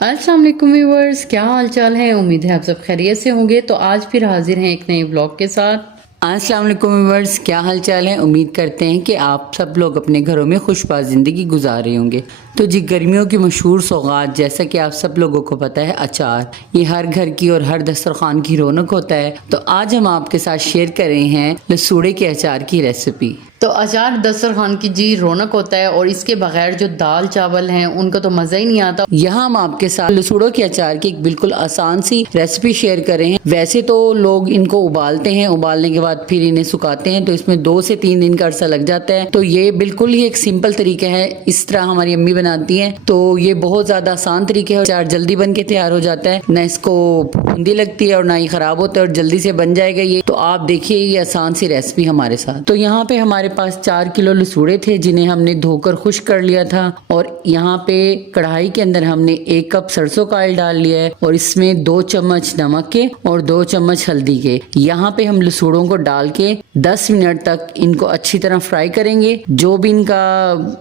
अस्सलाम वालेकुम व्यूअर्स, क्या हाल चाल है। उम्मीद है आप सब खैरियत से होंगे। तो आज फिर हाजिर हैं एक नए ब्लॉग के साथ। अस्सलाम वालेकुम व्यूअर्स, क्या हाल चाल है। उम्मीद करते हैं कि आप सब लोग अपने घरों में खुशबाज ज़िंदगी गुजार रहे होंगे। तो जी, गर्मियों की मशहूर सौगात जैसा कि आप सब लोगों को पता है, अचार, ये हर घर की और हर दस्तरखान की रौनक होता है। तो आज हम आपके साथ शेयर कर रहे हैं लसूड़े के अचार की रेसिपी। तो अचार दस्तरखान की जी रौनक होता है और इसके बगैर जो दाल चावल हैं उनका तो मज़ा ही नहीं आता। यहाँ हम आपके साथ लसूड़ों के अचार की एक बिल्कुल आसान सी रेसिपी शेयर कर रहे हैं। वैसे तो लोग इनको उबालते हैं, उबालने के बाद फिर इन्हें सुखाते हैं, तो इसमें 2 से 3 दिन का अरसा लग जाता है। तो ये बिल्कुल ही एक सिंपल तरीका है, इस तरह हमारी अम्मी बनाती हैं। तो ये बहुत ज्यादा आसान तरीके है, अचार जल्दी बन के तैयार हो जाता है, ना इसको फुंदी लगती है और ना ही खराब होता है और जल्दी से बन जाएगा ये। तो आप देखिए ये आसान सी रेसिपी हमारे साथ। तो यहाँ पे हमारे पास 4 किलो लसूड़े थे जिन्हें हमने धोकर खुश्क कर लिया था। और यहाँ पे कढ़ाई के अंदर हमने 1 कप सरसों का ऑयल डाल लिया है और इसमें 2 चम्मच नमक के और 2 चम्मच हल्दी के। यहाँ पे हम लसूड़ों को डाल के 10 मिनट तक इनको अच्छी तरह फ्राई करेंगे। जो भी इनका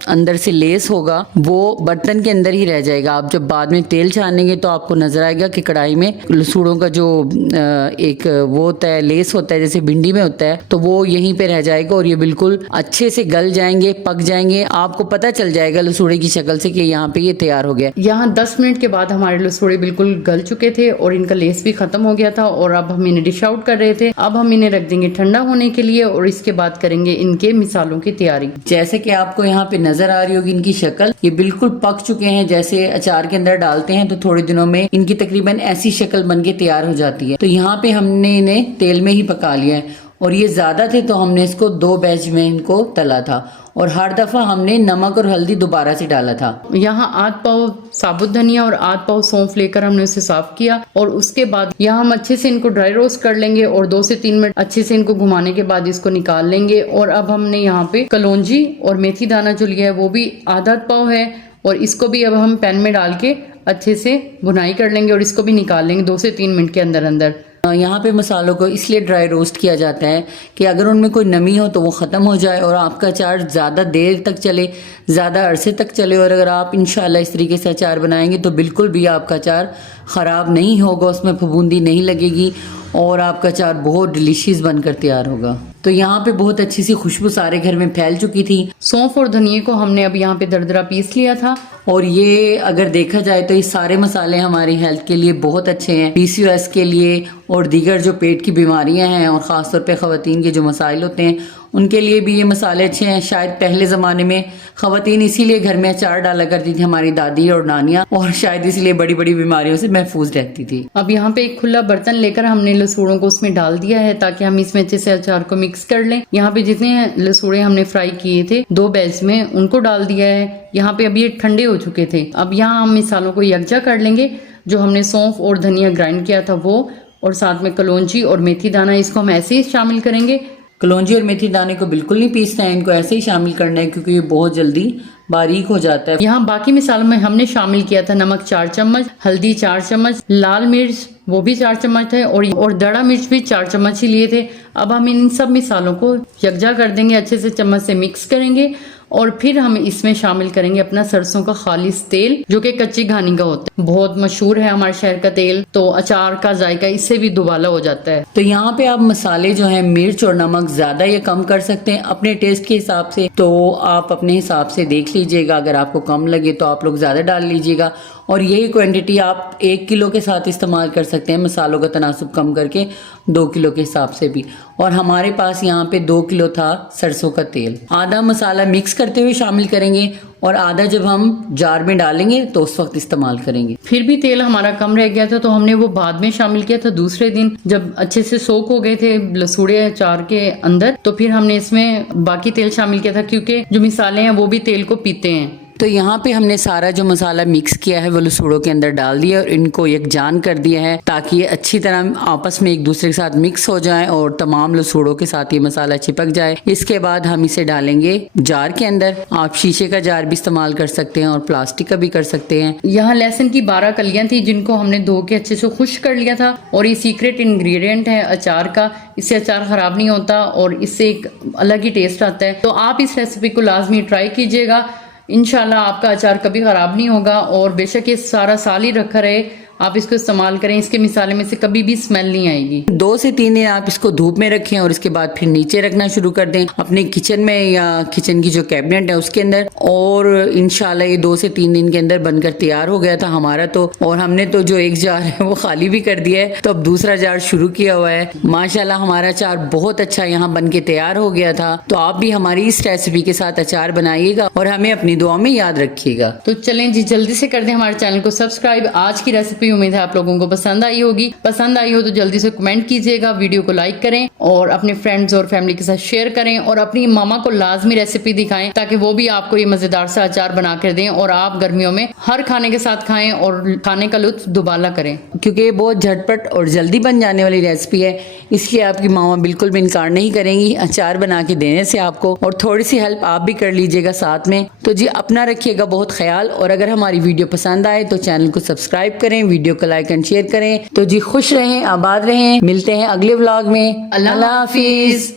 अंदर से लेस होगा वो बर्तन के अंदर ही रह जाएगा। आप जब बाद में तेल छानेंगे तो आपको नजर आएगा कि कढ़ाई में लसूड़ों का जो एक वो होता है, लेस होता है, जैसे भिंडी में होता है, तो वो यहीं पे रह जाएगा और ये बिल्कुल अच्छे से गल जाएंगे, पक जाएंगे। आपको पता चल जाएगा लसूड़े की शक्ल से कि यहाँ पे ये तैयार हो गया। यहाँ 10 मिनट के बाद हमारे लसूड़े बिल्कुल गल चुके थे और इनका लेस भी खत्म हो गया था और अब हम इन्हें डिश आउट कर रहे थे। अब हम इन्हें रख देंगे ठंडा होने के लिए और इसके बाद करेंगे इनके मिसालों की तैयारी। जैसे कि आपको यहाँ पे नजर आ रही होगी इनकी शक्ल, ये बिल्कुल पक चुके हैं। जैसे अचार के अंदर डालते हैं तो थोड़े दिनों में इनकी तकरीबन ऐसी शक्ल बन के तैयार हो जाती है। तो यहाँ पे हमने इन्हें तेल में ही पका लिया है और ये ज्यादा थे तो हमने इसको 2 बैच में इनको तला था और हर दफा हमने नमक और हल्दी दोबारा से डाला था। यहाँ आध पाव साबुत धनिया और आध पाव सौंफ लेकर हमने उसे साफ किया और उसके बाद यहाँ हम अच्छे से इनको ड्राई रोस्ट कर लेंगे और 2 से 3 मिनट अच्छे से इनको घुमाने के बाद इसको निकाल लेंगे। और अब हमने यहाँ पे कलौंजी और मेथी दाना जो लिया है वो भी आधा पाव है और इसको भी अब हम पैन में डाल के अच्छे से भुनाई कर लेंगे और इसको भी निकाल लेंगे 2 से 3 मिनट के अंदर अंदर। यहाँ पे मसालों को इसलिए ड्राई रोस्ट किया जाता है कि अगर उनमें कोई नमी हो तो वो ख़त्म हो जाए और आपका अचार ज़्यादा देर तक चले, ज़्यादा अरसे तक चले। और अगर आप इंशाल्लाह इस तरीके से अचार बनाएंगे तो बिल्कुल भी आपका अचार ख़राब नहीं होगा, उसमें फफूंदी नहीं लगेगी और आपका अचार बहुत डिलीशियस बनकर तैयार होगा। तो यहाँ पे बहुत अच्छी सी खुशबू सारे घर में फैल चुकी थी। सौंफ और धनिए को हमने अब यहाँ पे दरदरा पीस लिया था और ये अगर देखा जाए तो ये सारे मसाले हमारी हेल्थ के लिए बहुत अच्छे हैं, PCOS के लिए और दीगर जो पेट की बीमारियां हैं और ख़ासतौर पे ख़वातीन के जो मसाइल होते हैं उनके लिए भी ये मसाले अच्छे हैं। शायद पहले ज़माने में ख़वातीन इसीलिए घर में अचार डाला करती थी, हमारी दादी और नानियाँ, और शायद इसलिए बड़ी बड़ी बीमारियों से महफूज रहती थी। अब यहाँ पे एक खुला बर्तन लेकर हमने लसूड़ों को उसमें डाल दिया है ताकि हम इसमें अच्छे से अचार को मिक्स कर लें। यहाँ पे जितने लसूड़े हमने फ्राई किए थे 2 बैच में, उनको डाल दिया है। यहाँ पे अब ये ठंडे हो चुके थे। अब यहाँ हम मिसालों को यकजा कर लेंगे। जो हमने सौंफ और धनिया ग्राइंड किया था वो, और साथ में कलौंजी और मेथी दाना, इसको हम ऐसे ही शामिल करेंगे। कलौंजी और मेथी दाने को बिल्कुल नहीं पीसना है, इनको ऐसे ही शामिल करना है क्योंकि ये बहुत जल्दी बारीक हो जाता है। यहाँ बाकी मिसालों में हमने शामिल किया था नमक 4 चम्मच, हल्दी 4 चम्मच, लाल मिर्च वो भी 4 चम्मच है और दड़ा मिर्च भी 4 चम्मच ही लिए थे। अब हम इन सब मिसालों को यकजा कर देंगे, अच्छे से चम्मच से मिक्स करेंगे और फिर हम इसमें शामिल करेंगे अपना सरसों का खालिस तेल जो कि कच्ची घानी का होता है। बहुत मशहूर है हमारे शहर का तेल, तो अचार का जायका इससे भी दुबाला हो जाता है। तो यहाँ पे आप मसाले जो है मिर्च और नमक ज्यादा या कम कर सकते हैं अपने टेस्ट के हिसाब से। तो आप अपने हिसाब से देख लीजिएगा, अगर आपको कम लगे तो आप लोग ज्यादा डाल लीजिएगा। और यही क्वांटिटी आप 1 किलो के साथ इस्तेमाल कर सकते हैं, मसालों का तनासुब कम करके 2 किलो के हिसाब से भी। और हमारे पास यहाँ पे 2 किलो था सरसों का तेल। आधा मसाला मिक्स करते हुए शामिल करेंगे और आधा जब हम जार में डालेंगे तो उस वक्त इस्तेमाल करेंगे। फिर भी तेल हमारा कम रह गया था तो हमने वो बाद में शामिल किया था दूसरे दिन, जब अच्छे से सोख हो गए थे लसूड़े अचार के अंदर, तो फिर हमने इसमें बाकी तेल शामिल किया था क्योंकि जो मिसाले हैं वो भी तेल को पीते हैं। तो यहाँ पे हमने सारा जो मसाला मिक्स किया है वो लसूड़ों के अंदर डाल दिया और इनको यकजान कर दिया है ताकि ये अच्छी तरह आपस में एक दूसरे के साथ मिक्स हो जाए और तमाम लसूड़ों के साथ ये मसाला चिपक जाए। इसके बाद हम इसे डालेंगे जार के अंदर। आप शीशे का जार भी इस्तेमाल कर सकते हैं और प्लास्टिक का भी कर सकते हैं। यहाँ लहसुन की 12 कलियां थी जिनको हमने धो के अच्छे से खुश्क कर लिया था और ये सीक्रेट इंग्रेडिएंट है अचार का। इससे अचार खराब नहीं होता और इससे एक अलग ही टेस्ट आता है। तो आप इस रेसिपी को लाजमी ट्राई कीजिएगा। इंशाल्लाह आपका अचार कभी खराब नहीं होगा और बेशक ये सारा साल ही रखा रहे, आप इसको इस्तेमाल करें, इसके मिसाले में से कभी भी स्मेल नहीं आएगी। 2 से 3 दिन आप इसको धूप में रखें और इसके बाद फिर नीचे रखना शुरू कर दें अपने किचन में या किचन की जो कैबिनेट है उसके अंदर, और इंशाल्लाह ये 2 से 3 दिन के अंदर बनकर तैयार हो गया था हमारा तो। और हमने तो जो एक जार है वो खाली भी कर दिया है, तो अब दूसरा जार शुरू किया हुआ है। माशाल्लाह हमारा अचार बहुत अच्छा यहाँ बन के तैयार हो गया था। तो आप भी हमारी इस रेसिपी के साथ अचार बनाइएगा और हमें अपनी दुआ में याद रखिएगा। तो चलें जी, जल्दी से कर दें हमारे चैनल को सब्सक्राइब। आज की रेसिपी उम्मीद है आप लोगों को पसंद आई होगी। पसंद आई हो तो जल्दी से कमेंट कीजिएगा, वीडियो को लाइक करें और अपने फ्रेंड्स और फैमिली के साथ शेयर करें, और अपनी मामा को लाजमी रेसिपी दिखाएं ताकि वो भी आपको ये मजेदार सा अचार बना कर दें और आप गर्मियों में हर खाने के साथ खाएं और खाने का लुत्फ दुबाला करें। क्योंकि ये बहुत झटपट और जल्दी बन जाने वाली रेसिपी है, इसलिए आपकी मामा बिल्कुल भी इनकार नहीं करेंगी अचार बना के देने से आपको, और थोड़ी सी हेल्प आप भी कर लीजिएगा साथ में। तो जी अपना रखिएगा बहुत ख्याल, और अगर हमारी वीडियो पसंद आए तो चैनल को सब्सक्राइब करें, वीडियो को लाइक एंड शेयर करें। तो जी खुश रहें, आबाद रहें, मिलते हैं अगले व्लॉग में। अल्लाह हाफिज।